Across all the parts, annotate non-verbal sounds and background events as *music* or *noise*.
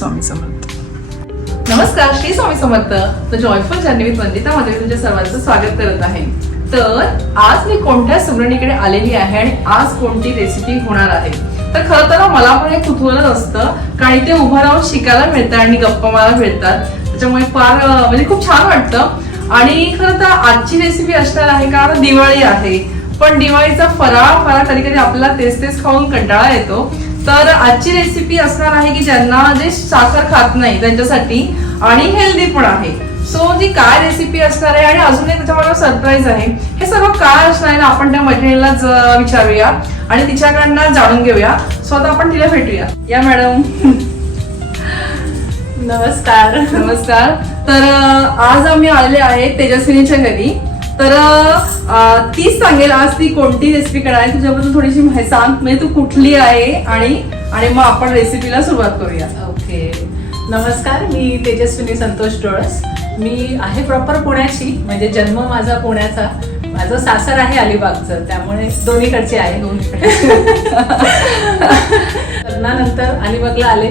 स्वामी समर्थ. नमस्कार Shri Swami Samarth. The joyful journey with वंदितामध्ये तुमच्या सर्वांचं स्वागत करत आहे. तर आज मी कोणत्या सुगरणीकडे आलेली आहे आणि आज कोणती रेसिपी होणार आहे? तर खरं तर मला पण हे कुतूहलच असतं. कारण ते उभं राहून शिकायला मिळतं आणि गप्पा मला मिळतात. त्याच्यामुळे फार म्हणजे खूप छान वाटतं. आणि खरं तर आजची रेसिपी असणार आहे कारण दिवाळी आहे. पण दिवाळीचा फराळ फराळ कधी कधी आपल्याला तेच तेच खाऊन कंटाळा येतो. तर आजची रेसिपी असणार आहे की ज्यांना जे साखर खात नाही त्यांच्यासाठी आणि हेल्दी पण आहे. सो ती काय रेसिपी असणार आहे आणि अजून एक त्याच्यामध्ये सरप्राईज आहे. हे सर्व काय असणार आहे ना आपण त्या मैत्रिणीलाच अं, विचारूया आणि तिच्याकडनं जाणून घेऊया. सो आता आपण तिला भेटूया. या मॅडम नमस्कार. नमस्कार. तर आज आम्ही आलेले आहे तेजस्विनीच्या घरी. तर तीच सांगेल आज ती कोणती रेसिपी करणार आहे. तुझ्याबद्दल थोडीशी माहिती सांग. म्हणजे तू कुठली आहे आणि आणि मग आपण रेसिपीला सुरुवात करूया. ओके. नमस्कार मी तेजस्विनी संतोष डोळस. मी आहे प्रॉपर पुण्याची म्हणजे जन्म माझा पुण्याचा. माझं सासर आहे अलिबागचं त्यामुळे दोन्हीकडचे आहे. लग्नानंतर अलिबागला आले.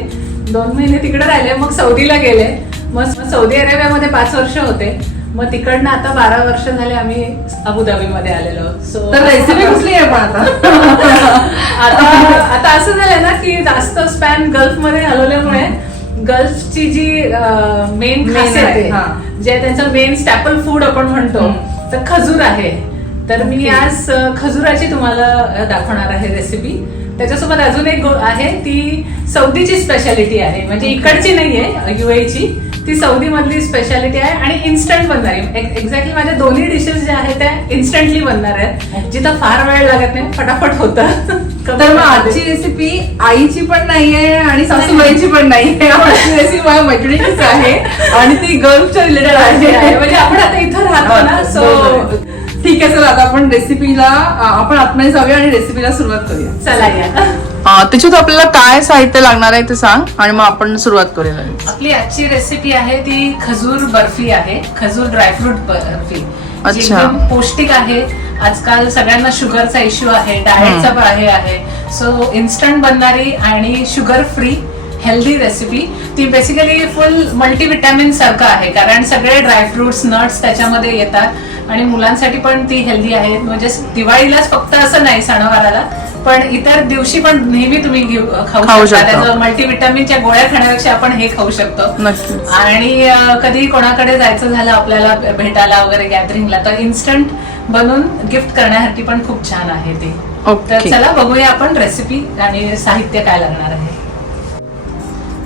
दोन महिने तिकडे राहिले मग सौदीला गेले. मग मग सौदी अरेबियामध्ये पाच वर्ष होते. मग तिकडनं आता बारा वर्ष झाले आम्ही अबुधाबीमध्ये आलेलो सो तर रेसिपी कसली आहे पण आता *laughs* आता आता असं झालंय ना की जास्त स्पॅन गल्फमध्ये हलवल्यामुळे गल्फची जी मेन खासियत आहे. जे त्यांचं मेन स्टॅपल फूड आपण म्हणतो. तर खजूर आहे तर मी. आज खजुराची तुम्हाला दाखवणार आहे रेसिपी त्याच्यासोबत अजून एक आहे ती सौदीची स्पेशालिटी आहे म्हणजे इकडची नाहीये युएची ती सौदी मधली स्पेशालिटी आहे आणि इन्स्टंट बनणार आहे. एक्झॅक्टली माझ्या दोन्ही डिशेस ज्या आहेत त्या इन्स्टंटली बनणार आहेत. जिथं फार वेळ लागत नाही फटाफट होतं. तर मग आजची रेसिपी आईची पण नाहीये आणि सासूबाईची पण नाहीये. *laughs* आजची रेसिपी माझ्या मैत्रिणीचीच आहे. आणि ती गर्लच्या रिलेटेड आहे. आहे. *laughs* म्हणजे आपण आता इथं राहतो ना सो आहे. ठीक आहे चला आता आपण रेसिपीला आपण आतमध्ये जाऊया आणि रेसिपीला सुरुवात करूया. चला या. अं, त्याच्यात आपल्याला काय साहित्य लागणार आहे ते सांग आणि मग आपण सुरुवात करूया. आपली आजची रेसिपी आहे ती खजूर बर्फी आहे खजूर ड्रायफ्रूट बर्फी. जी अच्छा. एकदम पौष्टिक आहे. आजकाल सगळ्यांना शुगरचा इश्यू आहे डाएटचा आहे. सो इन्स्टंट बनणारी आणि शुगर फ्री हेल्दी रेसिपी ती बेसिकली फुल मल्टीविटॅमिन सारखं आहे कारण सगळे ड्रायफ्रुट्स नट्स त्याच्यामध्ये येतात. आणि मुलांसाठी पण ती हेल्दी आहे. म्हणजे दिवाळीलाच फक्त असं नाही सणावाराला पण इतर दिवशी पण नेहमी तुम्ही घेऊ खाऊ खाऊ शकता. त्याचं मल्टीविटॅमिनच्या गोळ्या खाण्यापेक्षा आपण हे खाऊ शकतो. आणि कधी कोणाकडे जायचं झालं आपल्याला भेटायला वगैरे गॅदरिंगला तर इन्स्टंट बनवून गिफ्ट करण्यासाठी पण खूप छान आहे ते. तर चला बघूया आपण रेसिपी आणि साहित्य काय लागणार आहे.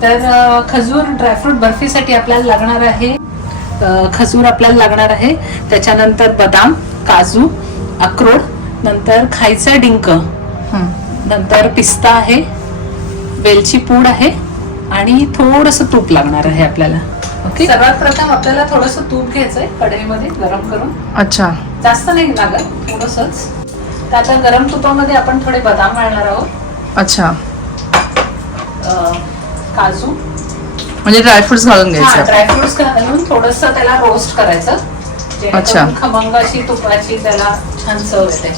तर खजूर ड्रायफ्रूट बर्फीसाठी आपल्याला लागणार आहे. खजूर आपल्याला लागणार आहे. त्याच्यानंतर बदाम काजू अक्रोड नंतर खायचा डिंक. नंतर पिस्ता आहे वेलची पूड आहे आणि थोडस तूप लागणार आहे आपल्याला. ओके सर्वात प्रथम आपल्याला थोडस तूप घ्यायचंय कढईमध्ये गरम करून. अच्छा. जास्त नाही लागत थोडसच. तर आता गरम तुपामध्ये आपण थोडे बदाम घालणार आहोत. अच्छा. काजू. म्हणजे ड्रायफ्रुट्स घालून घ्यायचे. ड्रायफ्रुट्स घालून थोडस त्याला रोस्ट करायचं. अच्छा. खमंग अशी तुपाची त्याला छान चव येते.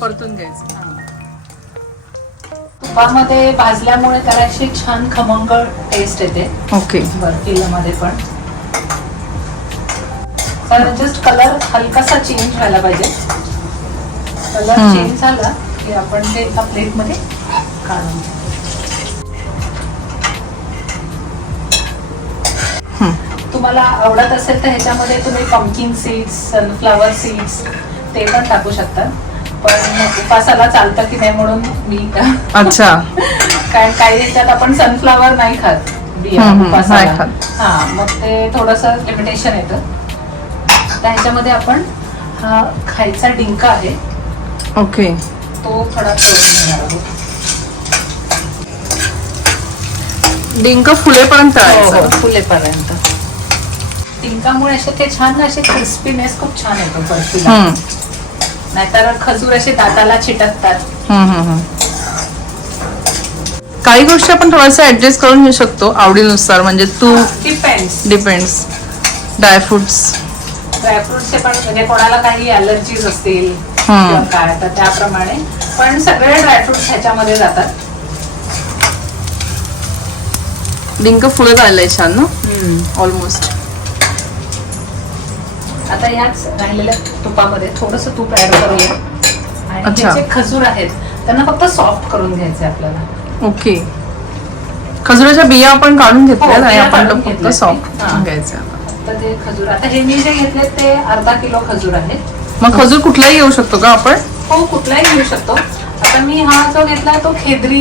परतून घ्यायचं. तुपामध्ये भाजल्यामुळे त्याला अशी छान खमंग टेस्ट येते. ओके. बर्फीमध्ये पण. जस्ट कलर हलकासा चेंज व्हायला पाहिजे. कलर. चेंज झाला की आपण ते एका प्लेटमध्ये काढून. तुम्हाला आवडत असेल तर ह्याच्यामध्ये तुम्ही पंकिन सीड्स सनफ्लावर सीड्स ते पण टाकू शकता. पण उपासाला चालतं की नाही म्हणून मी अच्छा. *laughs* कारण काही ह्याच्यात आपण सनफ्लावर नाही खात. बिया उपासाला. हा मग ते थोडस लिमिटेशन येतं. तर ह्याच्यामध्ये आपण हा खायचा डिंक आहे. ओके. तो थोडा तळून घेणार आहोत डिंक फुलेपर्यंत हो, हो, फुलेपर्यंत. डिंकामुळे असे ते छान असे क्रिस्पीनेस खूप छान येतो बर्फीला. नाहीतर खजूर असे दाताला चिटकतात. काही गोष्टी आपण थोडंसं ऍडजस्ट करून घेऊ शकतो आवडीनुसार. म्हणजे तू डिपेंड्स डिपेंड्स ड्रायफ्रुट्स ड्रायफ्रुट्सचे पण म्हणजे कोणाला काही अलर्जीज असतील. किंवा काय तर त्याप्रमाणे. पण सगळे ड्रायफ्रुट्स ह्याच्यामध्ये जातात. डिंक फुलं झालंय छान ना ऑलमोस्ट आता याच राहिलेल्या तुपामध्ये थोडस तूप ऍड करूया. आणि अच्छा. जे खजूर आहेत त्यांना फक्त सॉफ्ट करून घ्यायचे आपल्याला. ओके. खजुराच्या बिया आपण काढून घेतल्या हो, आणि बिया आपण काढून फक्त घेतल्या. सॉफ्ट हा. घ्यायचं फक्त ते खजूर आता हे मी जे घेतले ते अर्धा किलो खजूर आहेत. मग खजूर कुठलाही घेऊ शकतो का आपण? हो कुठलाही घेऊ शकतो. आता मी हा जो घेतला तो खेदरी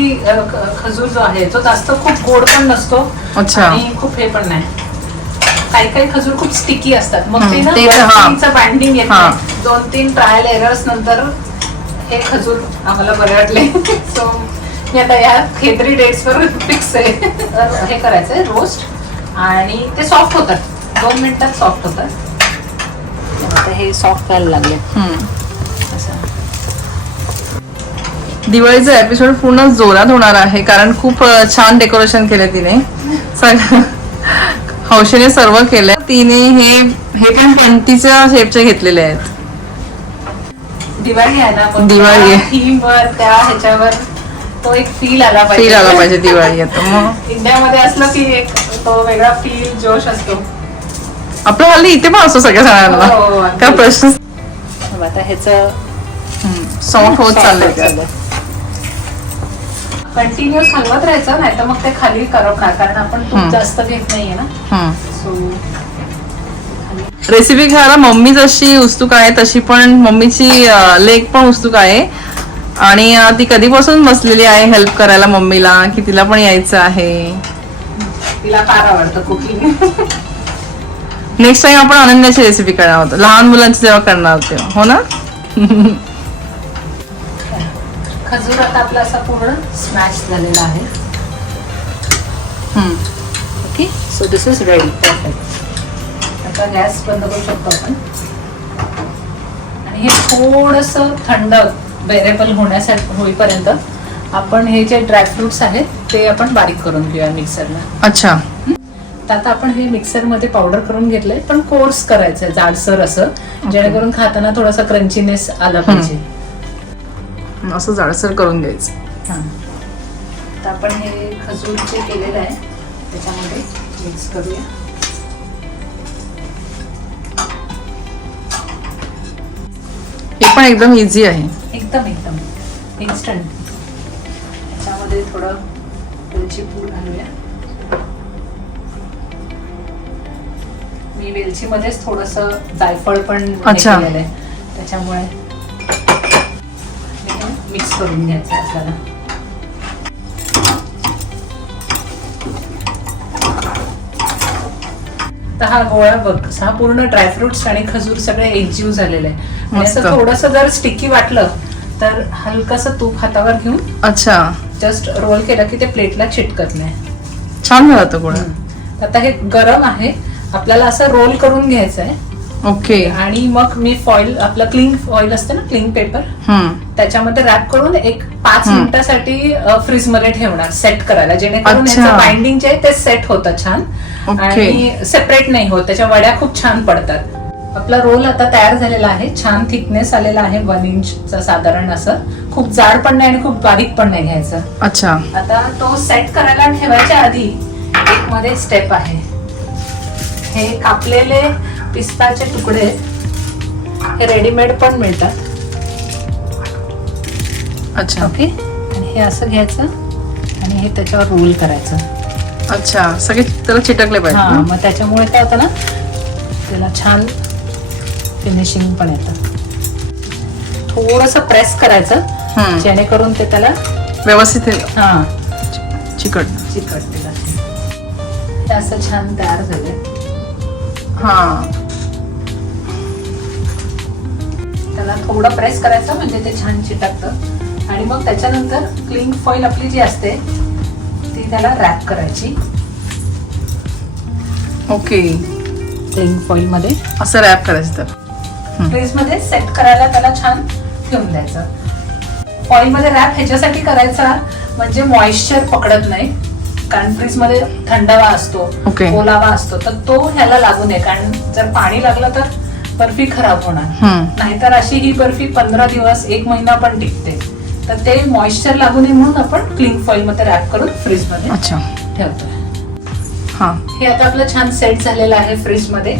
खजूर जो आहे तो जास्त खूप गोड पण नसतो अच्छा. आणि खूप हे पण नाही. काही काही खजूर खूप स्टिकी असतात. मग ते ना. बाइंडिंग येत. दोन तीन ट्रायल एरर्स नंतर हे खजूर आम्हाला बरे वाटले. सो मी आता या खेदरी डेट्स वर फिक्स आहे. हे करायचंय रोस्ट आणि ते सॉफ्ट होतात. दोन मिनिटात सॉफ्ट होतात. हे सॉफ्ट व्हायला लागले. दिवाळीचा एपिसोड पूर्ण जोरात होणार आहे कारण खूप छान डेकोरेशन केलं तिने. हौशेने सर्व केलंय तिने हे हे पण पणतीच्या शेपचे घेतलेले आहेत. दिवाळी आहे ना दिवाळी आहे. थीम वर त्या ह्याच्यावर तो एक फील आला पाहिजे फील आला पाहिजे. दिवाळी आता मग. *laughs* इंडियामध्ये असलं की एक तो वेगळा फील जोश असतो. आपलं हल्ली इथे पण असतो सगळ्या हो, अगदी. काय प्रश्न आता ह्याचं सॉफ्ट होत चाललंय कंटिन्युअस हलवत राहायचं नाही तर मग ते खाली करपणार कारण आपण तूप हम्म. जास्त घेत नाहीये ना. सो रेसिपी खायला मम्मी जशी उत्सुक आहे तशी पण मम्मीची लेक पण उत्सुक आहे आणि अ, ती कधीपासून बसलेली आहे हेल्प करायला मम्मीला की तिला पण यायचं आहे तिला फार आवडतं कुकिंग *laughs* नेक्स्ट टाइम आपण अनन्याची रेसिपी करणार होतो लहान मुलांची जेव्हा करणार होते हो ना? *laughs* खजूर आता आपला असा पूर्ण स्मॅश झालेला आहे. Okay so this is ready perfect आता गॅस बंद करू शकतो आपण. आणि हे थोडस थंड वेरेबल होण्यासाठी होईपर्यंत आपण हे जे ड्रायफ्रुट्स आहेत ते आपण बारीक करून घेऊया मिक्सरला अच्छा. तर आता आपण हे मिक्सरमध्ये पावडर करून घेतलंय पण कोर्स करायचंय जाडसर असं जेणेकरून खाताना थोडासा क्रंचीनेस आला पाहिजे. असं जाडसर करून घ्यायचं. तर आपण हे खजूर जे केलेलं आहे त्याच्यामध्ये मिक्स करूया. हे पण एकदम इझी आहे. एकदम एकदम. इन्स्टंट त्याच्यामध्ये थोडं वेलची पूड घालूया. मी वेलचीमध्येच थोडस जायफळ पण अच्छा. केलेलं आहे. त्याच्यामुळे मिक्स करून घ्यायचं आहे आपल्याला. तर हा गोळा बघ हा पूर्ण ड्रायफ्रुट्स आणि खजूर सगळे एकजीव झालेले आहे आणि मस्त. असं थोडस जर स्टिकी वाटलं तर हलकस तूप हातावर घेऊन अच्छा. जस्ट रोल केलं की ते प्लेटला चिटकत नाही. छान झाला तो गोळा. आता हे गरम आहे. आपल्याला असं रोल करून घ्यायचं आहे ओके आणि मग मी फॉईल आपलं क्लीन फॉईल असते ना क्लीन पेपर त्याच्यामध्ये रॅप करून एक पाच. मिनिटासाठी फ्रीजमध्ये ठेवणार सेट करायला. जेणेकरून बाइंडिंग जे आहे ते सेट होतं छान. आणि सेपरेट नाही होत त्याच्या वड्या खूप छान पडतात. आपला रोल आता तयार झालेला आहे. छान थिकनेस आलेला आहे वन इंचचा साधारण असं. खूप जाड पण नाही आणि खूप बारीक पण नाही घ्यायचं. अच्छा. आता तो सेट करायला ठेवायच्या आधी एक मध्ये स्टेप आहे. हे कापलेले पिस्ताचे तुकडे हे रेडीमेड पण मिळतात. अच्छा. ओके आणि हे असं घ्यायचं आणि हे त्याच्यावर रोल करायचं. अच्छा सगळे त्याला चिटकले हा पाहिजे ना? मग त्याच्यामुळे काय होतं ना त्याला छान फिनिशिंग पण येतं. थोडस प्रेस करायचं. जेणेकरून ते त्याला व्यवस्थित हे हा. चिकट. ते असं. छान तयार झालंय हा. त्याला थोडं प्रेस करायचं म्हणजे ते छान चिटकतं. आणि मग त्याच्यानंतर क्लिंग फॉईल आपली जी असते ती त्याला रॅप करायची. ओके. क्लिंग फॉईल मध्ये. असं रॅप करायचं तर फ्रीजमध्ये सेट करायला त्याला छान ठेवून द्यायचं. फॉईल मध्ये रॅप ह्याच्यासाठी करायचा म्हणजे मॉइश्चर पकडत नाही. कारण फ्रीजमध्ये थंडावा असतो Okay. ओलावा असतो तर तो ह्याला लागू नये. कारण जर पाणी लागलं तर बर्फी खराब होणार. हम्म. नाहीतर अशी ही बर्फी पंधरा दिवस एक महिना पण टिकते. तर ते मॉइश्चर लागू नये म्हणून आपण क्लिंग फॉईल मध्ये रॅप करून फ्रीजमध्ये अच्छा. ठेवतो हा. हे आता आपलं छान सेट झालेलं आहे फ्रीजमध्ये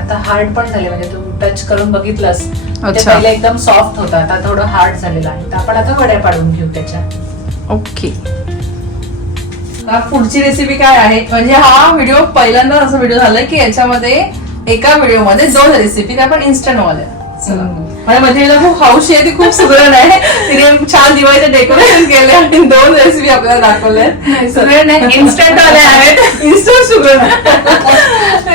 आता हार्ड पण झाले म्हणजे तू टच करून बघितलंस. ते अच्छा. पहिले एकदम सॉफ्ट होतं आता थोडं हार्ड झालेलं आहे. तर आपण आता वड्या पाडून घेऊ त्याच्या ओके पुढची रेसिपी काय आहे? म्हणजे हा व्हिडिओ पहिल्यांदा असं व्हिडिओ झालाय की याच्यामध्ये एका व्हिडिओमध्ये दोन रेसिपी आपण इन्स्टंट वाल्या. माझ्या मैत्रिणीला खूप हौशी आहे ती खूप सुगरण आहे. तिने छान दिवाळीचे डेकोरेशन केले आणि दोन रेसिपी आपल्याला दाखवल्या इन्स्टंट आले आहेत. इन्स्टंट सुगरण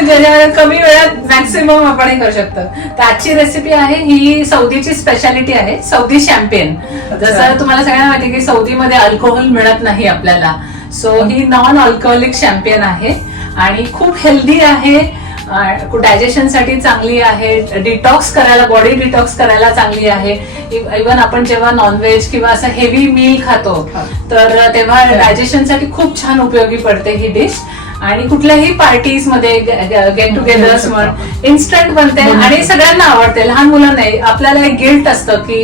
ज्याच्यामध्ये कमी वेळात मॅक्सिमम आपण हे करू शकतो. तर आजची रेसिपी आहे ही सौदीची स्पेशालिटी आहे सौदी शॅम्पेन जसं तुम्हाला सगळ्यांना माहिती की सौदीमध्ये अल्कोहोल मिळत नाही आपल्याला. सो ही नॉन अल्कोहोलिक शॅम्पेन आहे आणि खूप हेल्दी आहे. डायजेशनसाठी चांगली आहे. डिटॉक्स करायला बॉडी डिटॉक्स करायला चांगली आहे. इवन आपण जेव्हा नॉनव्हेज किंवा असं हेवी मील खातो. तर तेव्हा डायजेशनसाठी खूप छान उपयोगी पडते ही डिश आणि कुठल्याही पार्टीजमध्ये गेट टुगेदर्स म्हण इन्स्टंट बनते आणि. सगळ्यांना आवडते लहान मुलांना नाही आपल्याला एक गिल्ट असतं की.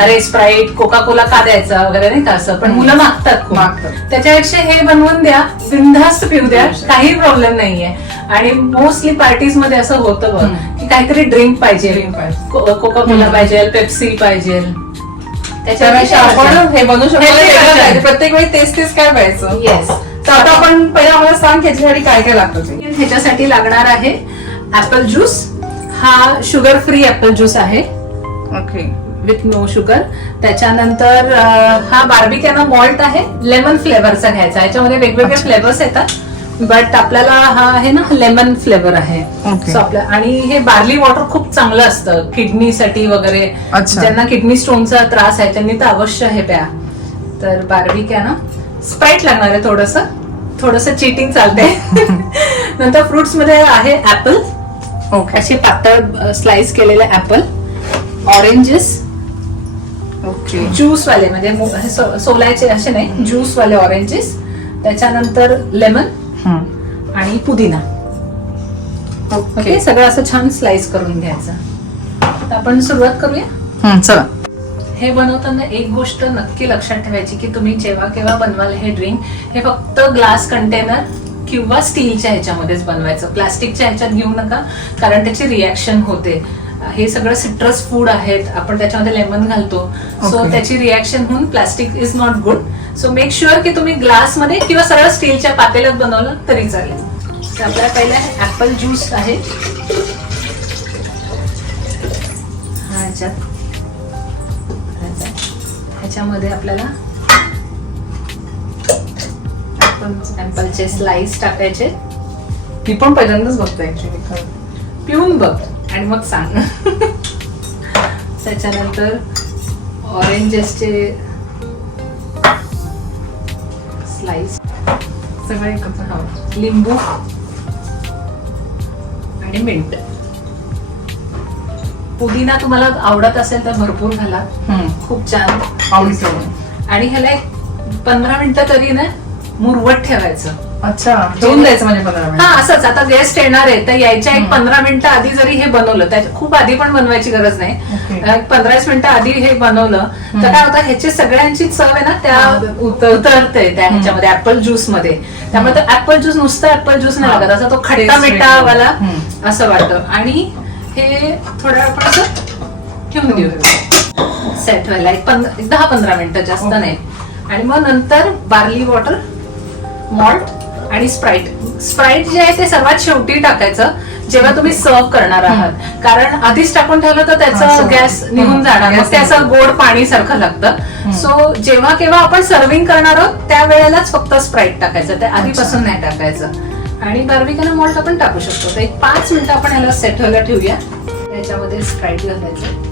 अरे स्प्राईट कोका कोला का द्यायचा वगैरे नाही का असं पण. मुलं मागतात खूप. मागतात. त्याच्यापेक्षा हे बनवून द्या बिनधास्त पिऊ द्या. काही प्रॉब्लेम नाहीये आणि मोस्टली पार्टीजमध्ये असं होतं बघ. की काहीतरी ड्रिंक पाहिजे. Coca Cola. पाहिजे पेप्सी पाहिजे त्यापेक्षा आपण हे बनवू शकतो. प्रत्येक वेळी तेच तेच काय पाहिजे येस तर आता आपण पहिला आम्हाला सांग की याच्यासाठी काय काय लागतं ते. ह्याच्यासाठी लागणार आहे ऍपल ज्यूस हा शुगर फ्री ऍपल ज्यूस आहे. ओके विथ नो शुगर त्याच्यानंतर हा बार्बिकॅना मॉल्ट आहे. लेमन फ्लेवरचा घ्यायचा याच्यामध्ये वेगवेगळे. फ्लेवर्स येतात. बट आपल्याला हा आहे ना लेमन फ्लेवर आहे. आपल्या आणि हे बार्ली वॉटर खूप चांगलं असतं. किडनीसाठी वगैरे. ज्यांना किडनी स्टोनचा त्रास आहे त्यांनी तर अवश्य हे प्या. तर बार्बिकॅना स्प्राईट लागणार आहे थोडस. थोडस चिटिंग चालते *laughs* नंतर फ्रुट्समध्ये आहे ऍपल ओके असे पातळ स्लाइस केलेले ऍपल ऑरेंजेस ओके ज्यूस वाले म्हणजे सो- सोलायचे असे नाही ज्यूस वाले ऑरेंजेस त्याच्यानंतर लेमन आणि पुदिना. ओके सगळं असं छान स्लाइस करून घ्यायचं. आपण सुरुवात करूया? चला. हे बनवताना एक गोष्ट नक्की लक्षात ठेवायची की तुम्ही जेव्हा केव्हा बनवाल हे ड्रिंक हे फक्त ग्लास कंटेनर किंवा स्टीलच्या ह्याच्यामध्येच बनवायचं. प्लास्टिकच्या ह्याच्यात घेऊ नका कारण त्याची रिॲक्शन होते. हे सगळं सिट्रस फूड आहेत आपण त्याच्यामध्ये लेमन घालतो. सो. त्याची रिॲक्शन होऊन plastic is not good so make sure की तुम्ही ग्लासमध्ये किंवा सरळ स्टीलच्या पातेल्यात बनवलं तरी चालेल. आपल्याला पहिला ऍपल ज्यूस आहे. हा ह्याच्यामध्ये आपल्याला ऍपलचे स्लाइस टाकायचे. ती पण पहिल्यांदाच बघते ऍक्च्युली पिऊन बघ आणि मग सांग. त्याच्यानंतर ऑरेंजेसचे स्लाइस सगळं एकत्र लिंबू आणि मिंट पुदिना तुम्हाला आवडत असेल तर भरपूर घाला. खूप छान. आवडीचं आणि ह्याला एक पंधरा मिनिटं तरी ना मुरवट ठेवायचं. अच्छा. ठेवून द्यायचं म्हणजे पंधरा हा असंच. आता गेस्ट येणार आहे तर यायच्या एक. पंधरा मिनिटं आधी जरी हे बनवलं त्याच्या खूप आधी पण बनवायची गरज नाही. पंधराच मिनिटं आधी हे बनवलं तर. काय होतं ह्याची सगळ्यांची चव आहे ना त्या उत- उतरते त्या ह्याच्यामध्ये ऍपल ज्यूसमध्ये. त्यामुळे तो ऍपल ज्यूस नुसता ऍपल ज्यूस नाही. लागत. असा तो खट्टा Taste मिठा वेगळा. वाला हम्म. असं वाटतं. आणि हे थोड्या वेळ असं ठेवून देऊ. सेट व्हायला एक पंध- एक दहा पंधरा मिनिटं जास्त Okay. नाही. आणि मग नंतर बार्ली वॉटर मॉल्ट आणि स्प्राईट. स्प्राईट जे आहे ते सर्वात शेवटी टाकायचं जेव्हा तुम्ही सर्व करणार आहात. कारण आधीच टाकून ठेवलं तर हा, त्याचा गॅस निघून जाणार मग ते असं. गोड पाणी सारखं लागतं. सो जेव्हा केव्हा आपण सर्विंग करणार आहोत त्या वेळेलाच फक्त स्प्राईट टाकायचं. ते आधीपासून नाही टाकायचं. आणि बार्बिकॅना मॉल्ट आपण टाकू शकतो. तर एक पाच मिनिटं आपण याला सेट व्हायला ठेवूया. त्याच्यामध्ये स्प्राईट घालायचं.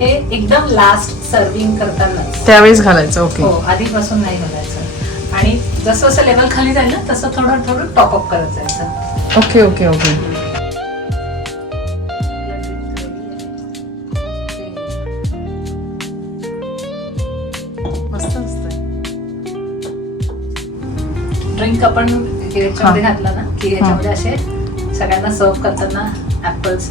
हे एकदम लास्ट सर्विंग करताना त्यावेळेस घालायचं ओके हो आधीपासून नाही घालायचं. आणि जसं जसं लेवल खाली जाईल ना तसं थोडं थोडं टॉपअप करत जायचं. ओके ओके ओके ड्रिंक आपण की याच्यामध्ये घातला ना की याच्यामध्ये असे सगळ्यांना सर्व करताना ऍपल्स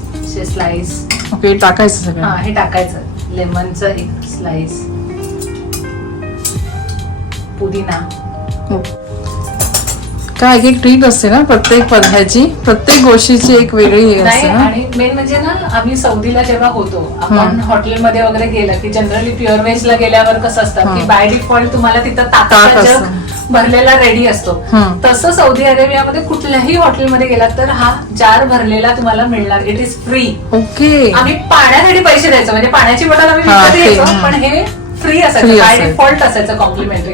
स्लाइस ओके टाकायचं हा सगळं. हे टाकायचं. लेमनचं एक स्लाइस पुदिना. हो. काय एक एक ट्रीट असते ना प्रत्येक पदार्थाची प्रत्येक गोष्टीची एक वेगळी असते ना आणि मेन म्हणजे ना आम्ही सौदीला जेव्हा होतो आपण. हॉटेलमध्ये वगैरे गेलं की जनरली प्युअर व्हेज ला गेल्यावर कसं असतं की. बाय डिफॉल्ट तुम्हाला तिथं ताक ताकाचा. जग भरलेला रेडी असतो. तसं सौदी अरेबियामध्ये कुठल्याही हॉटेलमध्ये गेलात तर हा जार भरलेला तुम्हाला मिळणार इट इज फ्री ओके आम्ही पाण्यासाठी पैसे द्यायचो म्हणजे पाण्याची बॉटल आम्ही विकत घ्यायचो. पण हे फ्री असायचं बाय. डिफॉल्ट असायचं कॉम्प्लिमेंटरी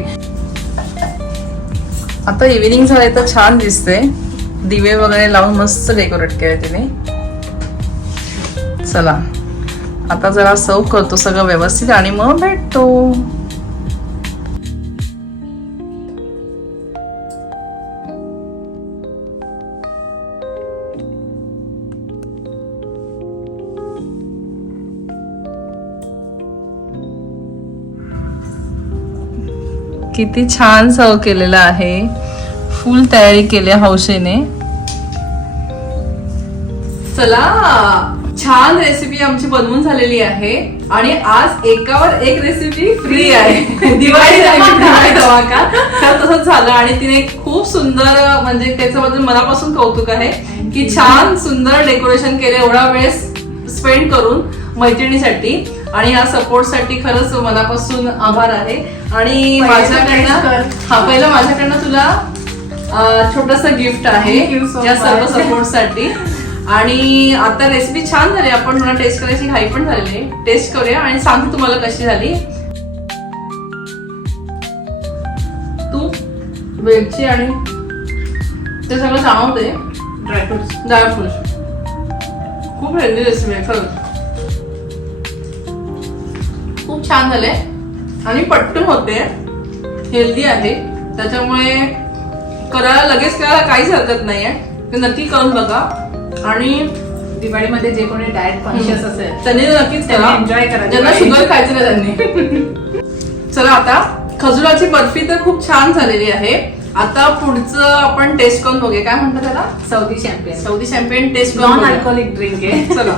आता इव्हिनिंग झाले तर छान दिसते दिवे वगैरे लावून मस्त डेकोरेट केले तिने. चला. आता जरा सर्व करतो सगळं व्यवस्थित आणि मग भेटतो. किती छान सर्व केलेलं आहे. फुल तयारी केली हौशेने. चला छान रेसिपी आमची बनवून झालेली आहे आणि आज एकावर एक रेसिपी फ्री आहे. *laughs* दिवाळी धमाका तर तसंच झालं आणि तिने खूप सुंदर म्हणजे त्याच्याबद्दल मनापासून कौतुक आहे की छान सुंदर डेकोरेशन केलं एवढा वेळ स्पेंड करून मैत्रिणीसाठी. आणि या सपोर्टसाठी खरंच मनापासून आभार आहे. आणि माझ्याकडनं. हा पहिलं माझ्याकडनं तुला छोटस गिफ्ट आहे या सर्व. सपोर्टसाठी आणि आता रेसिपी छान झाली. आपण मला टेस्ट करायची घाई पण झालेली आहे टेस्ट करूया आणि सांगते तुम्हाला कशी झाली. तूप वेलची आणि ते सगळं जाणवते ड्रायफ्रुट्स ड्रायफ्रुट्स खूप हेल्दी रेसिपी आहे खरंच. खूप छान झाले. आणि पटकन होते. हेल्दी आहे. त्याच्यामुळे करायला लगेच करायला काहीच हरकत नाही आहे ते नक्की करून बघा. आणि दिवाळीमध्ये जे कोणी डाएट कॉन्शियस असेल त्यांनी नक्कीच करा. enjoy करा ज्यांना. शुगर खायचं नाही त्यांनी. चला आता खजुराची बर्फी तर खूप छान झालेली आहे. आता पुढचं आपण टेस्ट करून बघूया. काय म्हणतात त्याला? Saudi champion Saudi champion taste non. Alcoholic drink आहे. चला.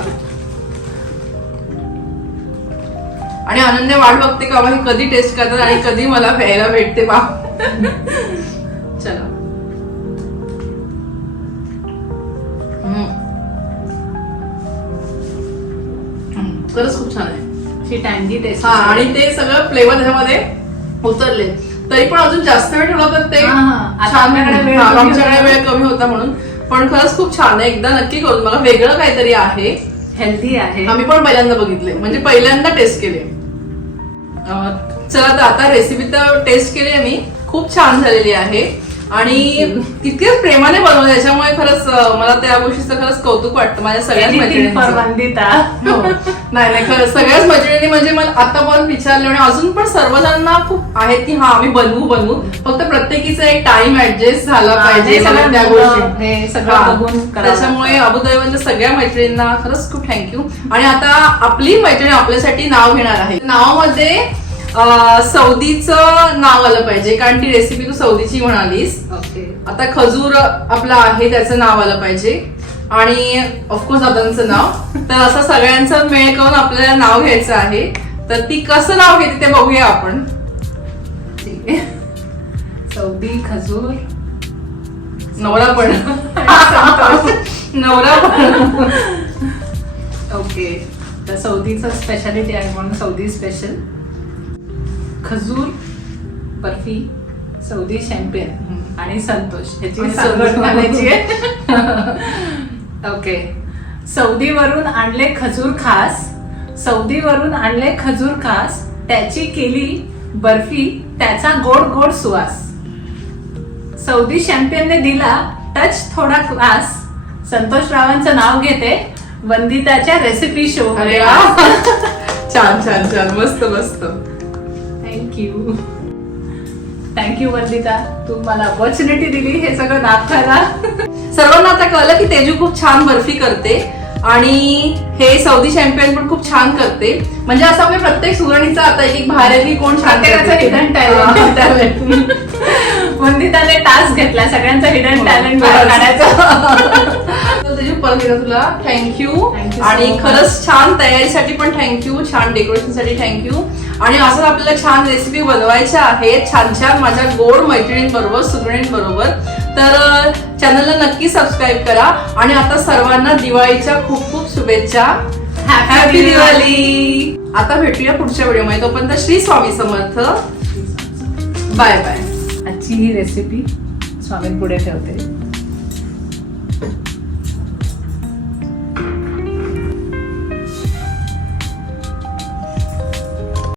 आणि अनन्या वाट बघते का बाबा हे कधी टेस्ट करतात आणि कधी मला प्यायला भेटते बा. चला. खरंच खूप छान आहे. टँगी टेस्ट. हा आणि ते सगळं फ्लेवर त्याच्यामध्ये उतरले. तरी पण अजून जास्त वेळ ठेवला तर ते आमच्याकडे. वेळ कमी होता म्हणून. पण खरंच खूप छान आहे. एकदा नक्की करून बघा. वेगळं काहीतरी आहे. हेल्दी आहे. आम्ही पण पहिल्यांदा बघितले. म्हणजे पहिल्यांदा टेस्ट केले. चला तर आता रेसिपी तर टेस्ट केली मी. खूप छान झालेली आहे. आणि तितकेच प्रेमाने बनवलं त्याच्यामुळे खरंच मला त्या गोष्टीचं खरंच कौतुक वाटतं. माझ्या सगळ्याच. वंदिता हो. नाही नाही खरंच सगळ्याच मैत्रिणी म्हणजे मला आतापर्यंत विचारलं आणि अजून पण सर्वजणांना खूप आहेत की हा आम्ही बनवू बनवू. फक्त प्रत्येकीचा एक टाइम ऍडजस्ट झाला पाहिजे त्या गोष्टी. त्याच्यामुळे अबुधाबीमधल्या सगळ्या मैत्रिणींना खरंच खूप थँक्यू आणि आता आपली मैत्रीण आपल्यासाठी नाव घेणार आहे. नावामध्ये सौदीचं नाव आलं पाहिजे कारण ती रेसिपी तू सौदीची म्हणालीस. ओके. आता खजूर आपला आहे त्याचं नाव आलं पाहिजे. आणि ऑफकोर्स दादांचं नाव. तर असं सगळ्यांचं मेळ करून आपल्याला नाव घ्यायचं आहे. तर ती कसं नाव घेते ते बघूया आपण. ठीक आहे. सौदी खजूर. नवरा पण. *laughs* नवरा पण. ओके. तर सौदीचं स्पेशालिटी आहे म्हणून सौदी स्पेशल खजूर बर्फी सौदी चॅम्पियन आणि संतोष. ह्याची सांगड. घालायची आहे. *laughs* ओके सौदीवरून आणले खजूर खास. सौदीवरून आणले खजूर खास. त्याची केली बर्फी. त्याचा गोड गोड सुवास. सौदी चॅम्पियनने दिला टच थोडा क्लास संतोष रावांचं नाव घेते. वंदिताच्या रेसिपी शो. *laughs* छान छान छान. मस्त मस्त. थँक्यू थँक्यू वंदिता तू मला ऑपॉर्च्युनिटी दिली हे सगळं दाखवायला सर्वांना आता कळलं की तेजू खूप छान बर्फी करते आणि हे सौदी चॅम्पियन पण खूप छान करते म्हणजे असं आपल्या प्रत्येक सुगरणीचा आता एक की कोण छान प्रत्येकाचं करते. hidden talent. हा, talent. वंदिताने टास्क घेतला सगळ्यांचा हिडन. टॅलेंट काढायचा त्याची परत एकदा तुला थँक्यू आणि. खरंच छान तयारीसाठी पण थँक्यू छान डेकोरेशनसाठी थँक्यू आणि असंच आपल्याला छान रेसिपी बनवायच्या आहेत. छान छान माझ्या गोड मैत्रिणींबरोबर सुगरणींबरोबर तर चॅनलला नक्की सबस्क्राईब करा. आणि आता सर्वांना दिवाळीच्या खूप खूप शुभेच्छा. हॅपी दिवाळी आता भेटूया पुढच्या व्हिडिओमध्ये. तोपर्यंत श्री स्वामी समर्थ. बाय बाय आजची ही रेसिपी स्वामींपुढे ठेवते.